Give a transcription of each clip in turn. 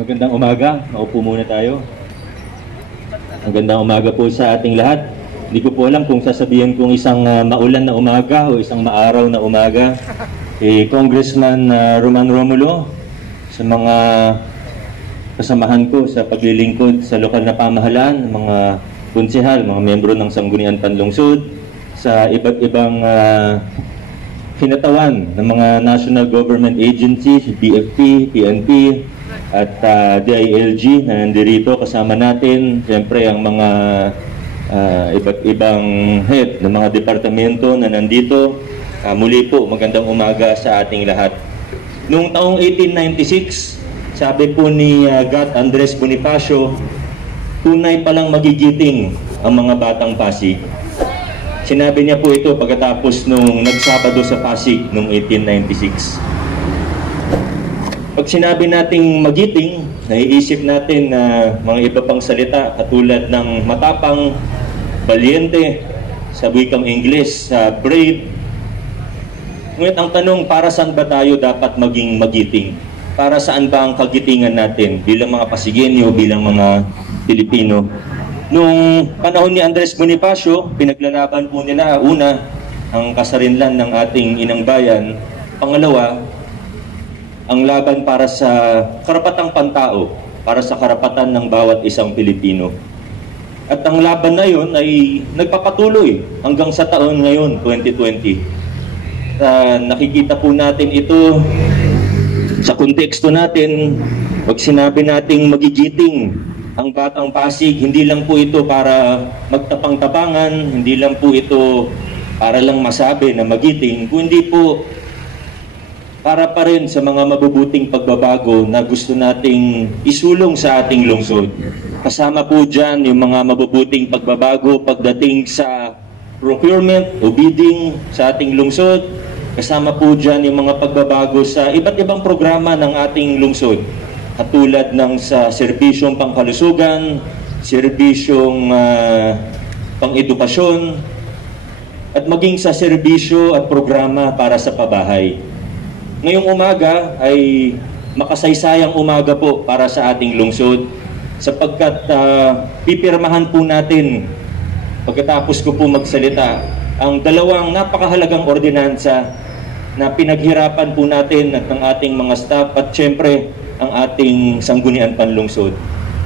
Magandang umaga. Maupo muna tayo. Magandang umaga po sa ating lahat. Hindi ko po alam kung sasabihin kong isang maulan na umaga o isang maaraw na umaga. Congressman Roman Romulo, sa mga kasamahan ko sa paglilingkod sa lokal na pamahalaan, mga konsehal, mga membro ng Sangguniang Panlungsod, sa iba't ibang kinatawan ng mga national government agencies, BFP, PNP, at DILG na nandirito kasama natin. Siyempre ang mga iba't ibang head ng mga departamento na nandito. Muli po, magandang umaga sa ating lahat. Noong taong 1896, sabi po ni Gat Andres Bonifacio, tunay palang magigiting ang mga batang Pasig. Sinabi niya po ito pagkatapos nung nagsabado sa Pasig noong 1896. Pag sinabi nating magiting, naiisip natin na mga iba pang salita katulad ng matapang, balyente, sa wikang Ingles, brave. Ngunit ang tanong, para saan ba tayo dapat maging magiting? Para saan ba ang kagitingan natin bilang mga Pasigenyo, bilang mga Pilipino? Nung panahon ni Andres Bonifacio, pinaglalaban po nila, una, ang kasarinlan ng ating inang bayan. Pangalawa, ang laban para sa karapatang pantao, para sa karapatan ng bawat isang Pilipino. At ang laban na yun ay nagpapatuloy hanggang sa taon ngayon, 2020. Nakikita po natin ito sa konteksto natin. Pag sinabi nating magigiting ang batang Pasig, hindi lang po ito para magtapang-tapangan, hindi lang po ito para lang masabi na magiting, kundi po para pa rin sa mga mabubuting pagbabago na gusto nating isulong sa ating lungsod. Kasama po dyan yung mga mabubuting pagbabago pagdating sa procurement o bidding sa ating lungsod. Kasama po dyan yung mga pagbabago sa iba't ibang programa ng ating lungsod. Katulad ng sa serbisyong pangkalusugan, serbisyong pang-edukasyon, at maging sa serbisyo at programa para sa pabahay. Ngayong umaga ay makasaysayang umaga po para sa ating lungsod sapagkat pipirmahan po natin, pagkatapos ko po magsalita, ang dalawang napakahalagang ordinansa na pinaghirapan po natin at ng ating mga staff at syempre ang ating Sangguniang Panlungsod.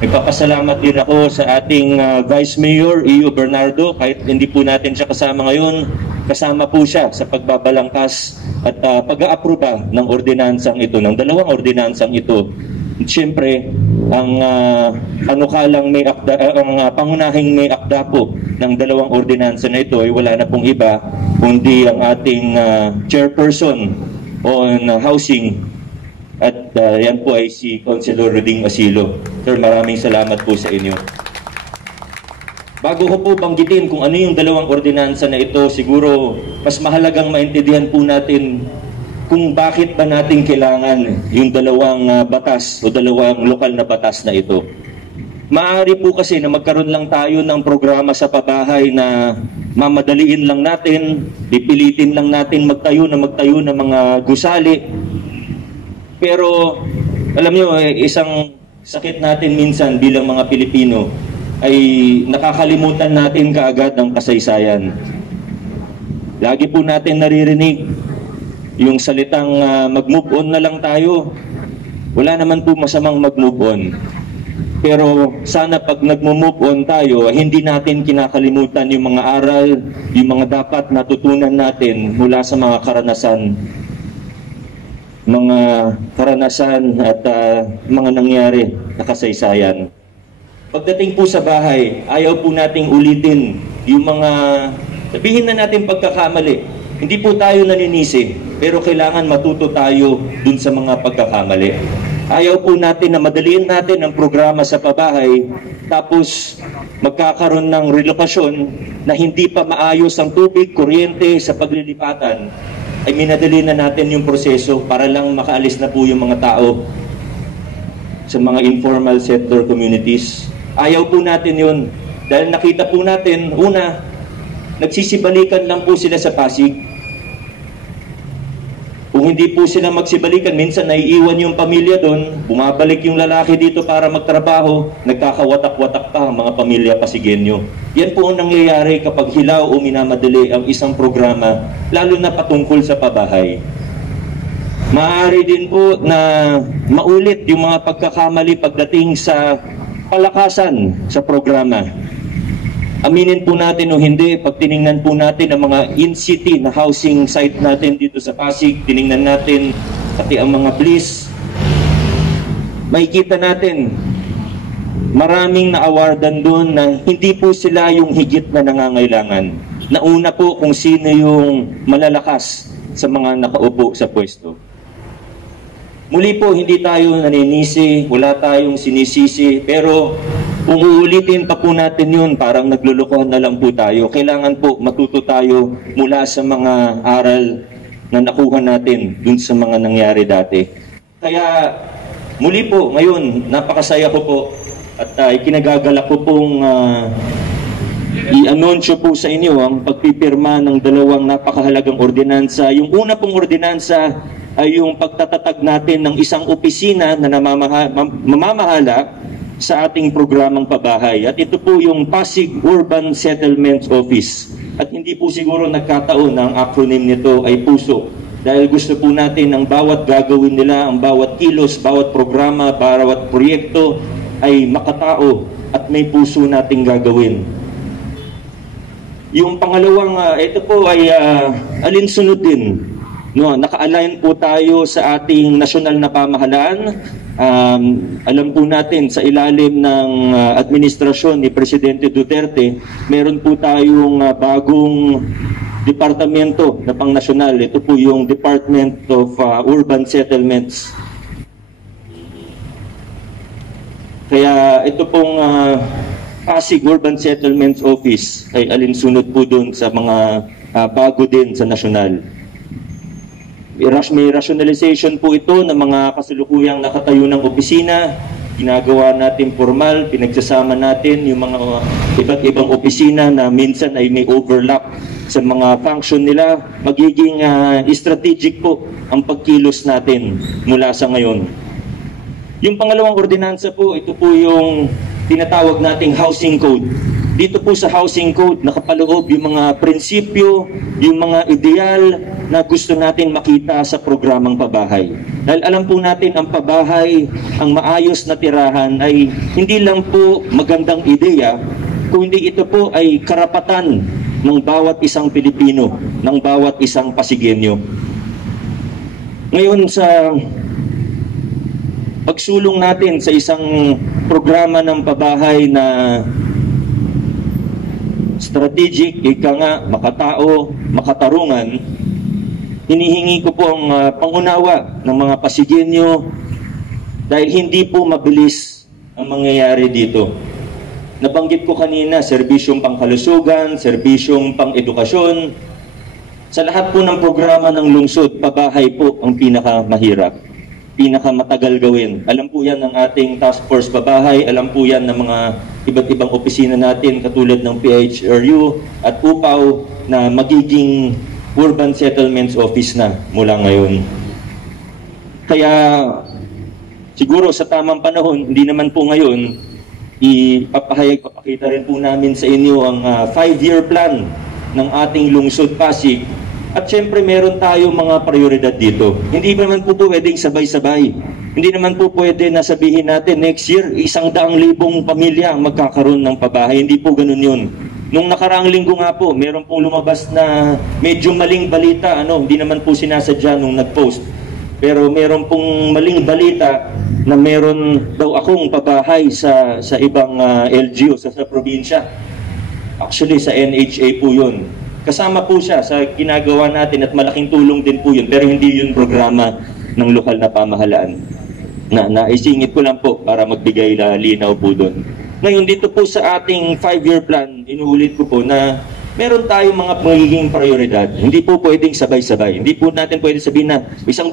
Nagpapasalamat din ako sa ating Vice Mayor Iyo Bernardo, kahit hindi po natin siya kasama ngayon, kasama po siya sa pagbabalangkas at pag-aaproba ng ordinansang ito, ng dalawang ordinansang ito. At siyempre, ang panukalang may akda, ang pangunahing may akda po ng dalawang ordinansa na ito ay wala na pong iba kundi ang ating chairperson on housing. At yan po ay si Councilor Roding Asilo. Sir, maraming salamat po sa inyo. Bago ko po banggitin kung ano yung dalawang ordinansa na ito, siguro mas mahalagang maintindihan po natin kung bakit ba natin kailangan yung dalawang batas o dalawang lokal na batas na ito. Maaari po kasi na magkaroon lang tayo ng programa sa pabahay na mamadaliin lang natin, pipilitin lang natin magtayo ng mga gusali. Pero alam nyo, isang sakit natin minsan bilang mga Pilipino ay nakakalimutan natin kaagad ang kasaysayan. Lagi po natin naririnig yung salitang mag-move on na lang tayo. Wala naman po masamang mag-move on. Pero sana pag nag-move on tayo, hindi natin kinakalimutan yung mga aral, yung mga dapat natutunan natin mula sa mga karanasan at mga nangyari na kasaysayan. Pagdating po sa bahay, ayaw po nating ulitin yung mga, sabihin na natin pagkakamali. Hindi po tayo naninisi, pero kailangan matuto tayo dun sa mga pagkakamali. Ayaw po natin na madaliin natin ang programa sa pabahay, tapos magkakaroon ng relokasyon na hindi pa maayos ang tubig, kuryente sa paglilipatan, ay minadali na natin yung proseso para lang makaalis na po yung mga tao sa mga informal sector communities. Ayaw po natin yun dahil nakita po natin, una, nagsisibalikan lang po sila sa Pasig. Kung hindi po sila magsibalikan, minsan naiiwan yung pamilya doon, bumabalik yung lalaki dito para magtrabaho, nagkakawatak-watak pa ang mga pamilya Pasigueño. Yan po ang nangyayari kapag hilaw o minamadali ang isang programa, lalo na patungkol sa pabahay. Maaari din po na maulit yung mga pagkakamali pagdating sa palakasan sa programa. Aminin po natin o hindi, pag tiningnan po natin ang mga in-city na housing site natin dito sa Pasig, tiningnan natin pati ang mga bliss, makikita natin maraming na-awardan doon na hindi po sila yung higit na nangangailangan. Nauna po kung sino yung malalakas sa mga nakaupo sa pwesto. Muli po, hindi tayo naninisi, wala tayong sinisisi, pero kung uulitin pa po natin yun, parang naglulukohan na lang po tayo. Kailangan po matuto tayo mula sa mga aral na nakuha natin dun sa mga nangyari dati. Kaya muli po, ngayon, napakasaya ko po at ikinagagalak ko pong i-anunsyo po sa inyo ang pagpipirma ng dalawang napakahalagang ordinansa. Yung una pong ordinansa ay yung pagtatatag natin ng isang opisina na mamamahala sa ating programang pabahay. At ito po yung Pasig Urban Settlements Office. At hindi po siguro nagkataon na ang acronym nito ay PUSO. Dahil gusto po natin ang bawat gagawin nila, ang bawat kilos, bawat programa, bawat proyekto ay makatao at may puso nating gagawin. Yung pangalawang, ito po ay alinsunod din. No, naka-align po tayo sa ating nasyonal na pamahalaan. Alam po natin sa ilalim ng administrasyon ni Presidente Duterte, meron po tayong bagong departamento na pang-nasyonal. Ito po yung Department of Urban Settlements. Kaya ito pong Pasig Urban Settlements Office ay alinsunod po doon sa mga bago din sa nasyonal. May rationalization po ito ng mga kasalukuyang nakatayo ng opisina. Ginagawa natin formal, pinagsasama natin yung mga iba't ibang opisina na minsan ay may overlap sa mga function nila. Magiging strategic po ang pagkilos natin mula sa ngayon. Yung pangalawang ordinansa po, ito po yung tinatawag nating housing code. Dito po sa housing code, nakapaloob yung mga prinsipyo, yung mga ideal na gusto natin makita sa programang pabahay. Dahil alam po natin ang pabahay, ang maayos na tirahan ay hindi lang po magandang ideya, kundi ito po ay karapatan ng bawat isang Pilipino, ng bawat isang Pasigueño. Ngayon sa pagsulong natin sa isang programa ng pabahay na strategic, ika nga, makatao, makatarungan, hinihingi ko po ang pangunawa ng mga Pasigueño dahil hindi po mabilis ang mangyayari dito. Nabanggit ko kanina, serbisyong pangkalusugan, serbisyong pang-edukasyon. Sa lahat po ng programa ng lungsod, pabahay po ang pinakamahirap, pinakamatagal gawin. Alam po yan ng ating task force pabahay, alam po yan ng mga iba't ibang opisina natin katulad ng PHRU at UPAW na magiging Urban Settlements Office na mula ngayon. Kaya siguro sa tamang panahon, hindi naman po ngayon, papakita rin po namin sa inyo ang 5-year plan ng ating lungsod Pasig. At syempre meron tayo mga prioridad dito. Hindi naman po pwedeng sabay-sabay. Hindi naman po pwede na sabihin natin next year 100,000 pamilya ang magkakaroon ng pabahay. Hindi po ganun yun. Nung nakaraang linggo nga po, meron pong lumabas na medyo maling balita. Hindi naman po sinasadya nung nag-post. Pero meron pong maling balita na meron daw akong pabahay sa ibang LGU, sa probinsya. Actually, sa NHA po yun. Kasama po siya sa ginagawa natin at malaking tulong din po yun. Pero hindi yun programa ng lokal na pamahalaan. Naisingit ko lang po para magbigay linaw po doon. Ngayon dito po sa ating 5-year plan, inuulit ko po na meron tayong mga magiging prioridad. Hindi po pwedeng sabay-sabay. Hindi po natin pwede sabihin na 100,000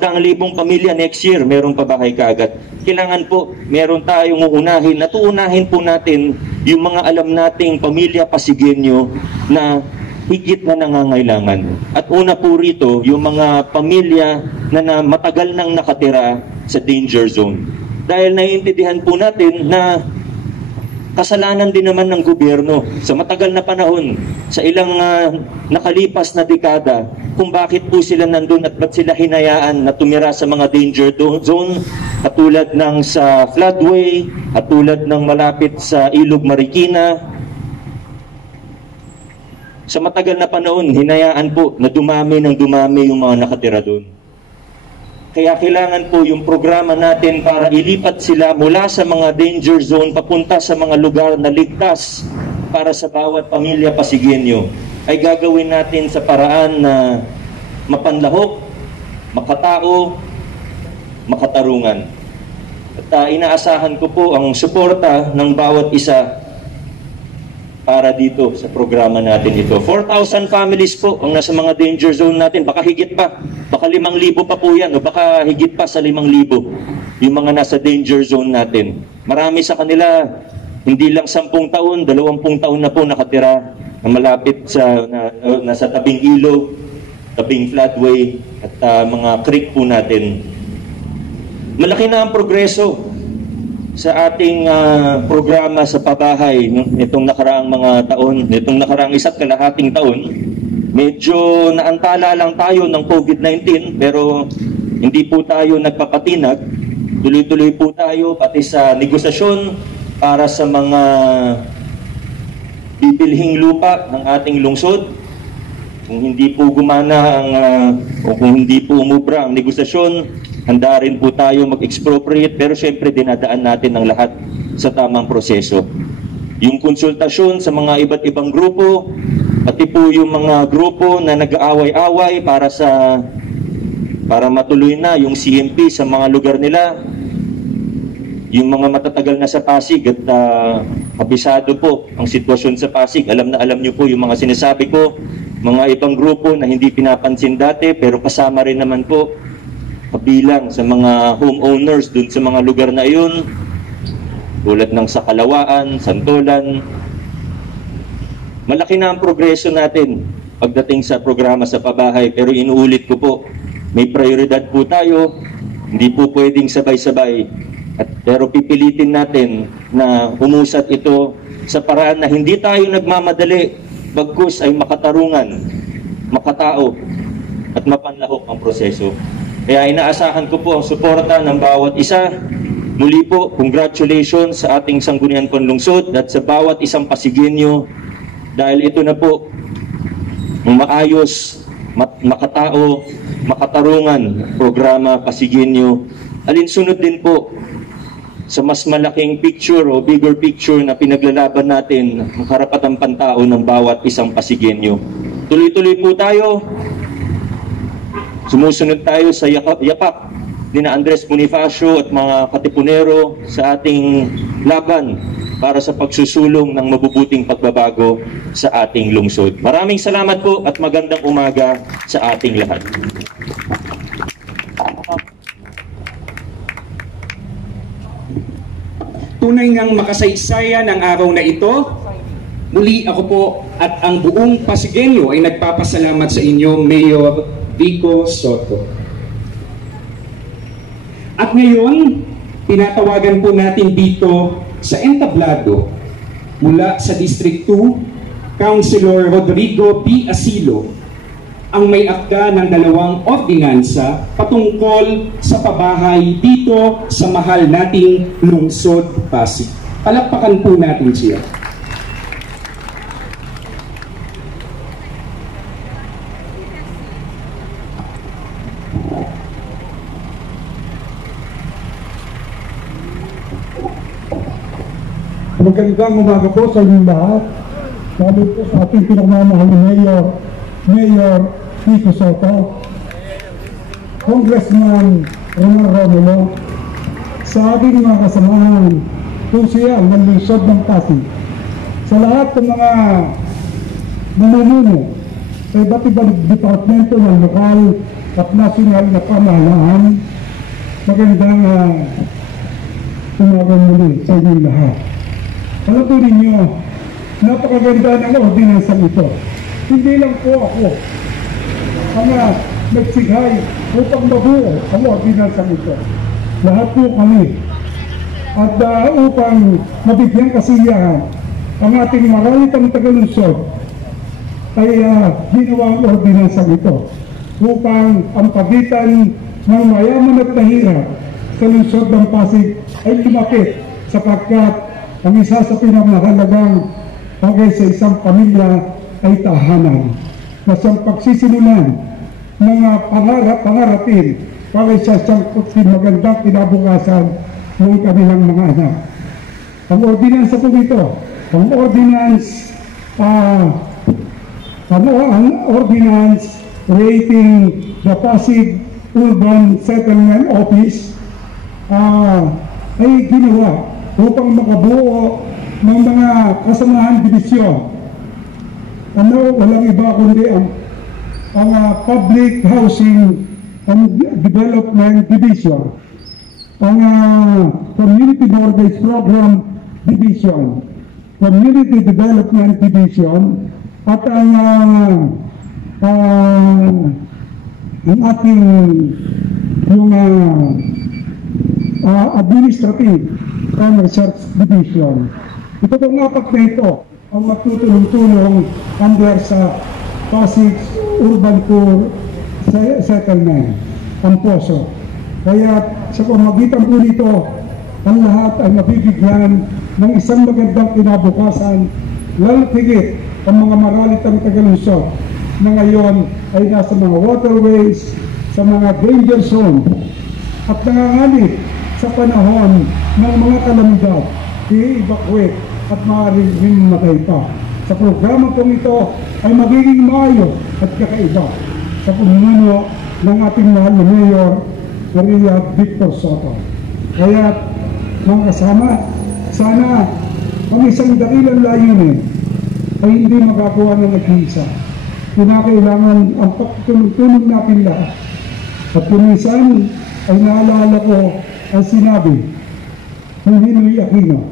pamilya next year, meron pabahay kaagad. Kailangan po, meron tayong uunahin. At uunahin po natin yung mga alam nating pamilya Pasigueño na higit na nangangailangan. At una po rito, yung mga pamilya na matagal nang nakatira sa danger zone. Dahil naiintindihan po natin na kasalanan din naman ng gobyerno sa matagal na panahon, sa ilang nakalipas na dekada, kung bakit po sila nandun at ba't sila hinayaan na tumira sa mga danger zone, katulad ng sa floodway, katulad ng malapit sa Ilog Marikina. Sa matagal na panahon, hinayaan po na dumami ng dumami yung mga nakatira doon. Kaya kailangan po yung programa natin para ilipat sila mula sa mga danger zone papunta sa mga lugar na ligtas para sa bawat pamilya Pasigueño ay gagawin natin sa paraan na mapanlahok, makatao, makatarungan. At inaasahan ko po ang suporta ng bawat isa para dito sa programa natin ito. 4,000 families po ang nasa mga danger zone natin. Baka higit pa. Baka 5,000 pa po yan. O baka higit pa sa 5,000 yung mga nasa danger zone natin. Marami sa kanila, hindi lang 10 taon, 20 taon na po nakatira na malapit sa nasa tabing ilog, tabing floodway at mga creek po natin. Malaki na ang progreso sa ating programa sa pabahay nitong nakaraang mga taon, nitong nakaraang 1.5 taon. Medyo naantala lang tayo ng COVID-19 pero hindi po tayo nagpapatinag. Tuloy-tuloy po tayo pati sa negosasyon para sa mga bibilhing lupa ng ating lungsod. Kung hindi po gumana o kung hindi po umubra ang negosasyon, handa rin po tayo mag-expropriate, pero syempre dinadaan natin ang lahat sa tamang proseso. Yung konsultasyon sa mga iba't ibang grupo, pati po yung mga grupo na nag-aaway-away para matuloy na yung CMP sa mga lugar nila, yung mga matatagal na sa Pasig at kabisado po ang sitwasyon sa Pasig. Alam na alam niyo po yung mga sinasabi ko, mga ibang grupo na hindi pinapansin dati pero kasama rin naman po kabilang sa mga homeowners dun sa mga lugar na iyon, tulad ng sa Kalawaan, Santolan. Malaki na ang progreso natin pagdating sa programa sa pabahay, pero inuulit ko po, may prioridad po tayo, hindi po pwedeng sabay-sabay, pero pipilitin natin na humusat ito sa paraan na hindi tayo nagmamadali, bagkus ay makatarungan, makatao at mapanlahok ang proseso. Kaya inaasahan ko po ang suporta ng bawat isa. Muli po, congratulations sa ating Sangguniang Panlungsod at sa bawat isang Pasigueño dahil ito na po ang maayos, makatao, makatarungan programa Pasigueño. Alinsunod din po sa mas malaking picture o bigger picture na pinaglalaban natin ang karapatang pantao ng bawat isang Pasigueño. Tuloy-tuloy po tayo. Sumusunod tayo sa yapak ni Andres Bonifacio at mga katipunero sa ating laban para sa pagsusulong ng mabubuting pagbabago sa ating lungsod. Maraming salamat po at magandang umaga sa ating lahat. Tunay ngang makasaysayan ang araw na ito. Muli ako po at ang buong Pasigueño ay nagpapasalamat sa inyo, Mayor Vico Soto. At ngayon, tinatawagan po natin dito sa entablado mula sa District 2, Councilor Rodrigo P. Asilo, ang may akda ng 2 ordinansa patungkol sa pabahay dito sa mahal nating lungsod Pasig. Palakpakan po natin siya. Magandang umaga po sa inyong lahat. Lalo po sa ating pinagmamahal na Mayor Vico Soto, Congressman Romar Romulo, sa ating mga kasamahan kung siya ng lungsod ng Pasig, sa lahat ng mga namumuno sa iba't ibang departamento ng lokal at nasyonal na pamahalaan, magandang umaga muli sa inyong lahat. Alam po ninyo, napakaganda ng ordinansang ito. Hindi lang po ako ang nagsigay upang mabuo ang ordinansang ito. Lahat po kami. At upang mabigyan kasiyahan ang ating maralitang tagalunsod ay ginawa ang ordinansang ito upang ang pagitan ng mayaman at mahirap sa lungsod ng Pasig ay lumapit, sapagkat ang isa sa pinamahalagang bagay sa isang pamilya ay tahanan na siyang pagsisimulan ng pangarapin para sa isang magandang kinabukasan ng kanilang mga anak. Ang ordinansa po ito, ang ordinance creating the Pasig Urban Settlement Office ay ginawa upang makabuo ng mga kasamahan dibisyon. Walang iba kundi ang Public Housing and Development Division, ang Community Mortgage Program Division, Community Development Division, at ang ating Administrative and Research Division. Ito pong apat na ito ang magtutulong-tulong under sa Pasig Urban Core Settlement, ang POSO. Kaya sa pamagitan po nito, ang lahat ay mabibigyan ng isang magandang kinabukasan, lalo higit ang mga maralitang tagalunsod na ngayon ay nasa mga waterways, sa mga danger zone, at nanganganib sa panahon ng mga kalamidad, i-evacuate at maaaring matay pa. Sa programa pong ito ay magiging maayos at kakaiba sa pamumuno ng ating mahal na Mayor Maria Victor Soto. Kaya mga kasama, sana ang isang dakilang layunin ay hindi magagawa ng nag-iisa. Kinakailangan ang pagtulong natin lahat. At kumisan ay naalala ko ang sinabi ni Ninoy Aquino,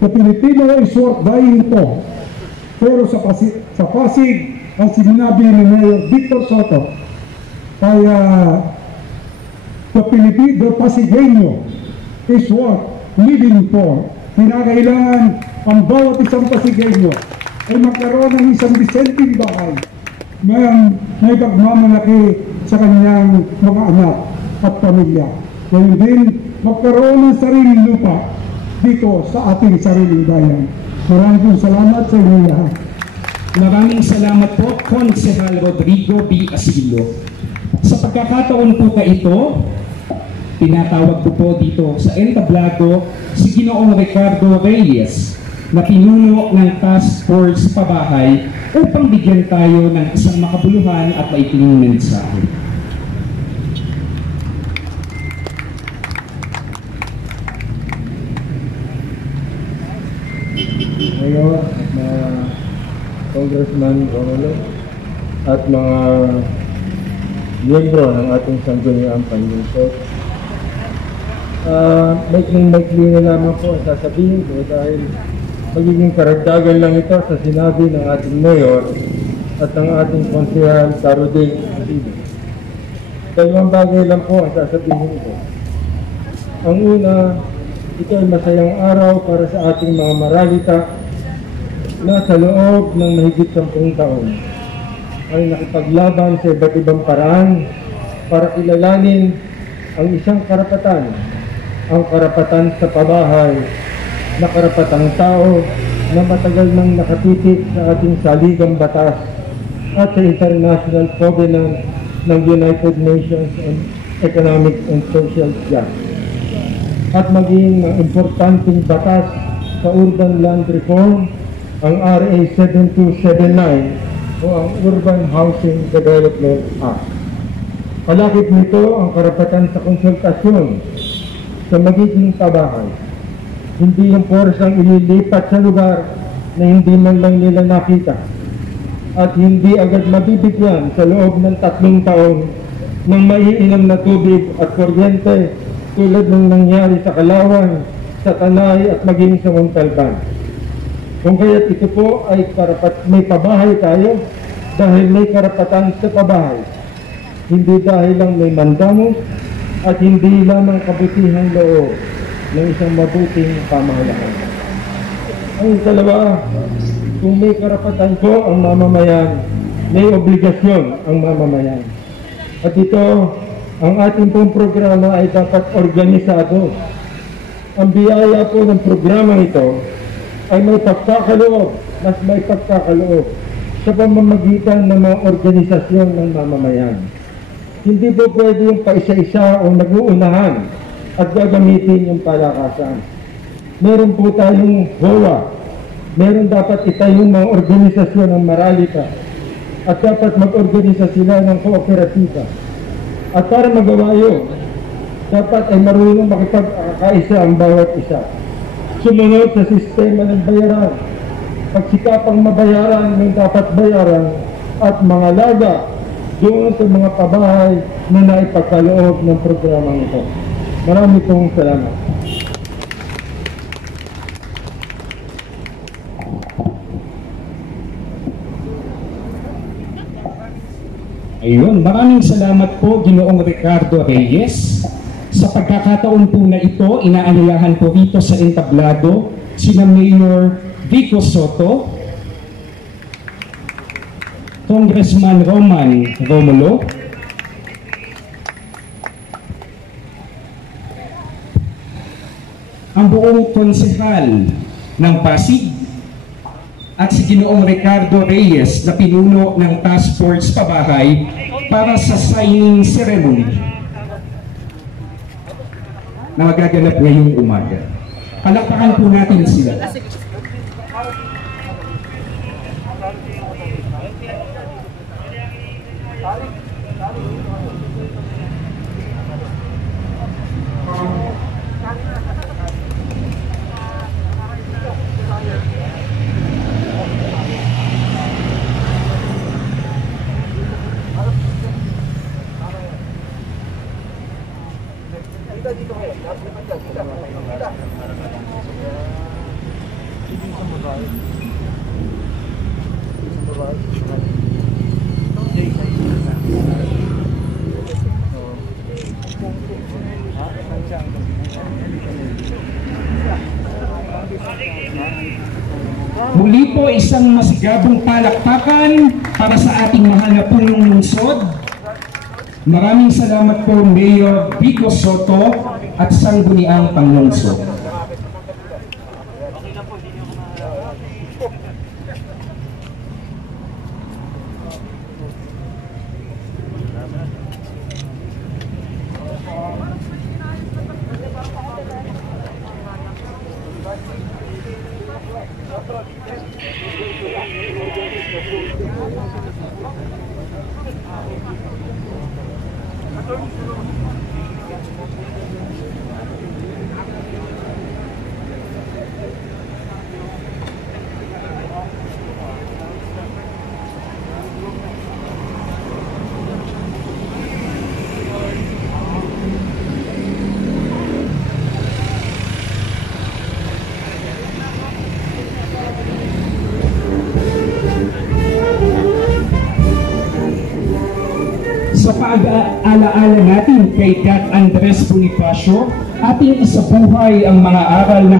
"The Filipino is worth dying for." Pero sa Pasig, ang sinabi ni Mayor Victor Soto, kaya the Pasigueño is worth living for. Kinakailangan ang bawat isang Pasigueño ay magkaroon ng isang disenteng bahay may pagmamalaki sa kanyang mga anak at pamilya. Ngayon din, magkaroon ng sariling lupa dito sa ating sariling bayan. Maraming salamat sa inyo lahat. Maraming salamat po, Konsehal Rodrigo B. Asilo. Sa pagkakataon po ka ito, tinatawag ko po dito sa entablado si Ginoong Ricardo Reyes na pinuno ng Task Force Pabahay upang bigyan tayo ng isang makabuluhan at maikling mensahe. Mayor at mga Congressman Romulo at mga miyembro ng ating sangguniang panlungsod. Maikling na lamang po ang sasabihin ko dahil magiging karagdagan lang ito sa sinabi ng ating mayor at ng ating konsehal Taruding Asilo. Dalawang bagay lang po ang sasabihin ko. Ang una, ito ay masayang araw para sa ating mga maralita na sa loob ng mahigit 10 taon ay nakipaglaban sa iba't ibang paraan para kilalanin ang isang karapatan, ang karapatan sa pabahay, na karapatang tao na matagal nang nakatitik sa ating saligang batas at sa International Covenant ng United Nations on Economic and Social Justice. At maging importanteng batas sa Urban Land Reform, ang RA 7279 o ang Urban Housing Development Act. Kalakip nito ang karapatan sa konsultasyon sa magiging pabahay. Hindi yung porsang ililipat sa lugar na hindi man lang nila nakita at hindi agad mabibigyan sa loob ng 3 taon ng maiinom na tubig at kuryente tulad ng nangyari sa Kalawang, sa Tanay at maging sa Montalban. Kung kaya't ito po ay may pabahay tayo dahil may karapatan sa pabahay. hindi dahil lang may mandamo at hindi lamang kabutihang loob ng isang mabuting pamahalaan. Ang ikalawa, kung may karapatan po ang mamamayan, may obligasyon ang mamamayan. At ito, ang ating pong programa ay dapat organisado. Ang biyaya po ng programa ito ay may pagkakaloob, mas may pagkakaloob sa pamamagitan ng mga organisasyon ng mamamayan. Hindi po pwede yung paisa-isa o nag-uunahan at gagamitin yung palakasan. Meron po tayong HOA, meron dapat itayong mga organisasyon ng maralita at dapat mag-organisa sila ng kooperatiba. At para magawa yun, dapat ay marunong makipag-kaisa ang bawat isa. Sumunod sa sistema ng bayaran, pagsikapang mabayaran ng dapat bayaran at mga laga doon sa mga pabahay na naipagkaloob ng programang ito. Marami pong salamat. Ayun, maraming salamat po Ginoong Ricardo Reyes. Sa pagkakataon po na ito, inaanyayahan po rito sa entablado sina Mayor Vico Soto, Congressman Roman Romulo, ang buong konsehal ng Pasig, at si Ginoong Ricardo Reyes na pinuno ng Task Force Pabahay para sa signing ceremony na magaganap ngayong umaga. Palakpakan po natin sila. Muli po isang masigabong palakpakan para sa ating mahal na punong lungsod. Maraming salamat po Mayor Vico Soto at Sangguniang Panglungsod. Sa pag-alaala natin kay Kat Andres Bonifacio, ating isabuhay ang mga aral na